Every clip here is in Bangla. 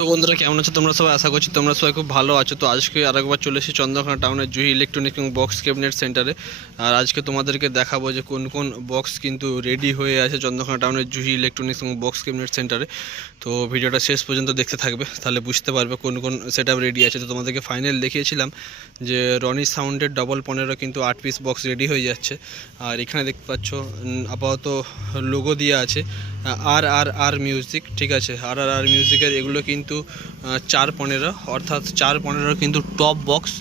তো বন্ধুরা, কেমন আছো তোমরা সবাই? আশা করছি তোমরা সবাই খুব ভালো আছো। তো আজকে আরেকবার চলে এসেছি চন্দ্রকোনা টাউনের জুহি ইলেকট্রনিক এবং বক্স ক্যাবিনেট সেন্টারে। আর আজকে তোমাদেরকে দেখাবো যে কোন কোন বক্স কিন্তু রেডি হয়ে আছে চন্দ্রকোনা টাউনের জুহি ইলেকট্রনিক্স এবং বক্স ক্যাবিনেট সেন্টারে। তো ভিডিওটা শেষ পর্যন্ত দেখতে থাকবে, তাহলে বুঝতে পারবে কোন কোন সেট রেডি আছে। তো তোমাদেরকে ফাইনাল দেখিয়েছিলাম যে রনি সাউন্ডের ডবল পনেরো কিন্তু আট পিস বক্স রেডি হয়ে যাচ্ছে। আর এখানে দেখতে পাচ্ছ আপাতত লোগো দিয়ে আছে। আর আর আর মিউজিক ঠিক আছে। আর আর আর মিউজিকের এগুলো কিন্তু চার পনেরো, অর্থাৎ চার পনেরো কিন্তু টপ বক্স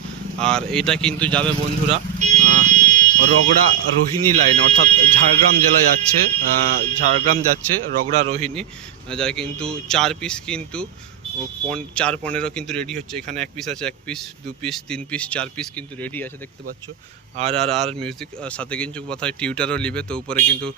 আর এটা কিন্তু যাবে বন্ধুরা রগড়া রোহিণী লাইন অর্থাৎ ঝাড়গ্রাম জেলায় যাচ্ছে ঝাড়গ্রাম যাচ্ছে রগড়া রোহিণী, যার কিন্তু চার পিস কিন্তু পন- চার পনেরো কিন্তু রেডি হচ্ছে। এখানে এক পিস আছে, এক পিস দু পিস তিন পিস চার পিস কিন্তু রেডি আছে দেখতে পাচ্ছ। আর আর আর মিউজিক সাথে কিন্তু মাথায় টিউটারও নিবে, তো উপরে কিন্তু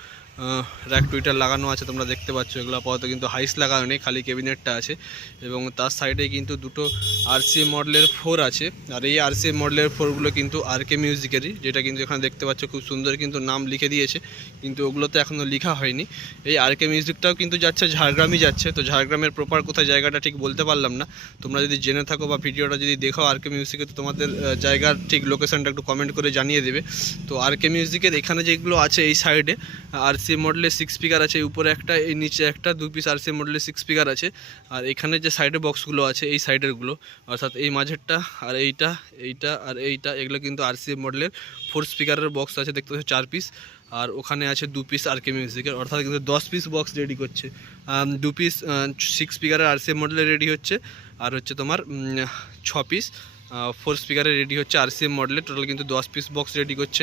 র্যাক টুইটার লাগানো আছে তোমরা দেখতে পাচ্ছ। এগুলো আপাতত কিন্তু হাইস লাগানো নেই, খালি ক্যাবিনেটটা আছে। এবং তার সাইডে কিন্তু দুটো আরসি মডেলের ফোর আছে। আর এই আরসি মডেলের ফোরগুলো কিন্তু আর কে মিউজিকেরই যেটা কিন্তু এখানে দেখতে পাচ্ছ, খুব সুন্দর কিন্তু নাম লিখে দিয়েছে। কিন্তু ওগুলো তো এখনও লেখা হয়নি। এই আর কে মিউজিকটাও কিন্তু যাচ্ছে, ঝাড়গ্রামই যাচ্ছে। তো ঝাড়গ্রামের প্রপার কোথায় জায়গাটা ঠিক বলতে পারলাম না। তোমরা যদি জেনে থাকো বা ভিডিওটা যদি দেখো আর কে মিউজিকে তো তোমাদের জায়গার ঠিক লোকেশনটা একটু কমেন্ট করে জানিয়ে দেবে। তো আর কে মিউজিকের এখানে যেগুলো আছে এই সাইডে আর সি মডেলের সিক্স স্পিকার আছে উপরে একটা, এই নিচে একটা, দু পিস আর সি মডেলের সিক্স স্পিকার আছে। আর এখানে যে সাইডে বক্সগুলো আছে, এই সাইডেরগুলো অর্থাৎ এই মাঝেরটা, আর এইটা এইটা, আর এইটা, এগুলো কিন্তু আর সি মডেলের ফোর স্পিকারের বক্স আছে, দেখতে পাচ্ছ, চার পিস আর ওখানে আছে দু পিস আর কে মিউজিকের অর্থাৎ কিন্তু দশ পিস বক্স রেডি করছে। দু পিস সিক্স স্পিকারের আর সি মডেলের রেডি হচ্ছে। আর হচ্ছে তোমার ছ পিস ফোর স্পিকারে রেডি হচ্ছে আর সি এম মডেলের টোটাল কিন্তু দশ পিস বক্স রেডি করছে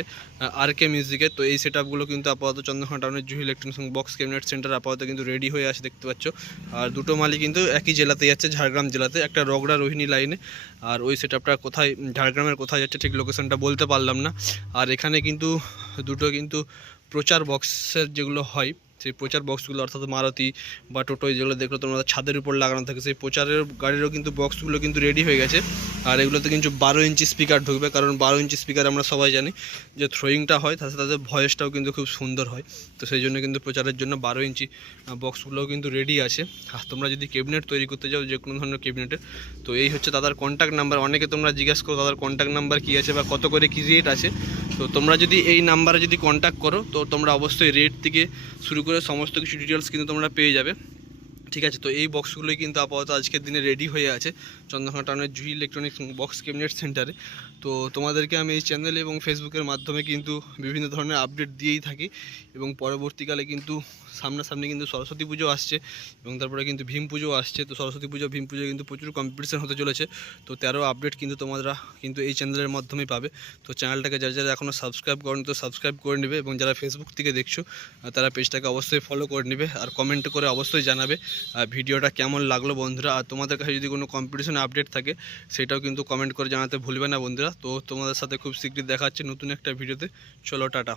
আর কে মিউজিকের তো এই সেট আপগুলো কিন্তু আপাতত চন্দ্রকোনা টাউনের Juhi electronics box cabinet centre আপাতত কিন্তু রেডি হয়ে আসে দেখতে পাচ্ছ। আর দুটো মালই কিন্তু একই জেলাতে যাচ্ছে, ঝাড়গ্রাম জেলাতে। একটা রগড়া রোহিণী লাইনে আর ওই সেট আপটা কোথায়, ঝাড়গ্রামের কোথায় যাচ্ছে, ঠিক লোকেশনটা বলতে পারলাম না। আর এখানে কিন্তু দুটো কিন্তু প্রচার বক্সের যেগুলো হয় সেই প্রচার বক্সগুলো, অর্থাৎ মারুতি বা টোটো যেগুলো দেখল তোমরা ছাদের উপর লাগানো থাকে। সেই প্রচারের গাড়িরও কিন্তু বক্সগুলো কিন্তু রেডি হয়ে গেছে। আর এগুলোতে কিন্তু বারো ইঞ্চি স্পিকার ঢুকবে, কারণ বারো ইঞ্চি স্পিকার আমরা সবাই জানি যে থ্রোয়িংটা হয় তাতে তাদের ভয়েসটাও কিন্তু খুব সুন্দর হয়। তো সেই জন্য কিন্তু প্রচারের জন্য বারো ইঞ্চি বক্সগুলোও কিন্তু রেডি আছে। আর তোমরা যদি ক্যাবিনেট তৈরি করতে যাও, যে কোনো ধরনের ক্যাবিনেটের তো এই হচ্ছে দাদার কন্ট্যাক্ট নাম্বার অনেকে তোমরা জিজ্ঞেস করো দাদার কন্ট্যাক্ট নাম্বার কী আছে বা কত করে কী রেট আছে? তো তোমরা যদি এই নাম্বারে যদি কন্ট্যাক্ট করো, তো তোমরা অবশ্যই রেট থেকে শুরু করে সমস্ত কিছু ডিটেলস কিন্তু তোমরা পেয়ে যাবে। ঠিক আছে, তো এই বক্সগুলোই কিন্তু আপাতত আজকের দিনে রেডি হয়ে আছে। চন্দ্রকোনা টাউনের জুই ইলেকট্রনিক্স বক্স ক্যাবিনেট সেন্টারে তো তোমাদেরকে আমি এই চ্যানেল এবং ফেসবুকের মাধ্যমে কিন্তু বিভিন্ন ধরনের আপডেট দিয়েই থাকি এবং পরবর্তীকালে কিন্তু সামনাসামনি কিন্তু সরস্বতী পুজো আসছে এবং তারপরে কিন্তু ভীম পুজো আসছে। তো সরস্বতী পুজো, ভীম পুজো কিন্তু প্রচুর কম্পিটিশন হতে চলেছে। তো তেরো আপডেট কিন্তু তোমরা কিন্তু এই চ্যানেলের মাধ্যমেই পাবে। তো চ্যানেলটাকে যারা যারা এখনও সাবস্ক্রাইব করেন, তো সাবস্ক্রাইব করে নেবে এবং যারা ফেসবুক থেকে দেখছ, তারা পেজটাকে অবশ্যই ফলো করে নেবে। আর কমেন্ট করে অবশ্যই জানাবে। ভিডিওটা কেমন লাগল বন্ধুরা? আর তোমাদের কাছে যদি কোনো কম্পিটিশন আপডেট থাকে, সেটাও কিন্তু কমেন্ট করে জানাতে ভুলবে না বন্ধুরা। তো তোমাদের সাথে খুব শীঘ্রই দেখা হচ্ছে নতুন একটা ভিডিওতে। চলো, টাটা।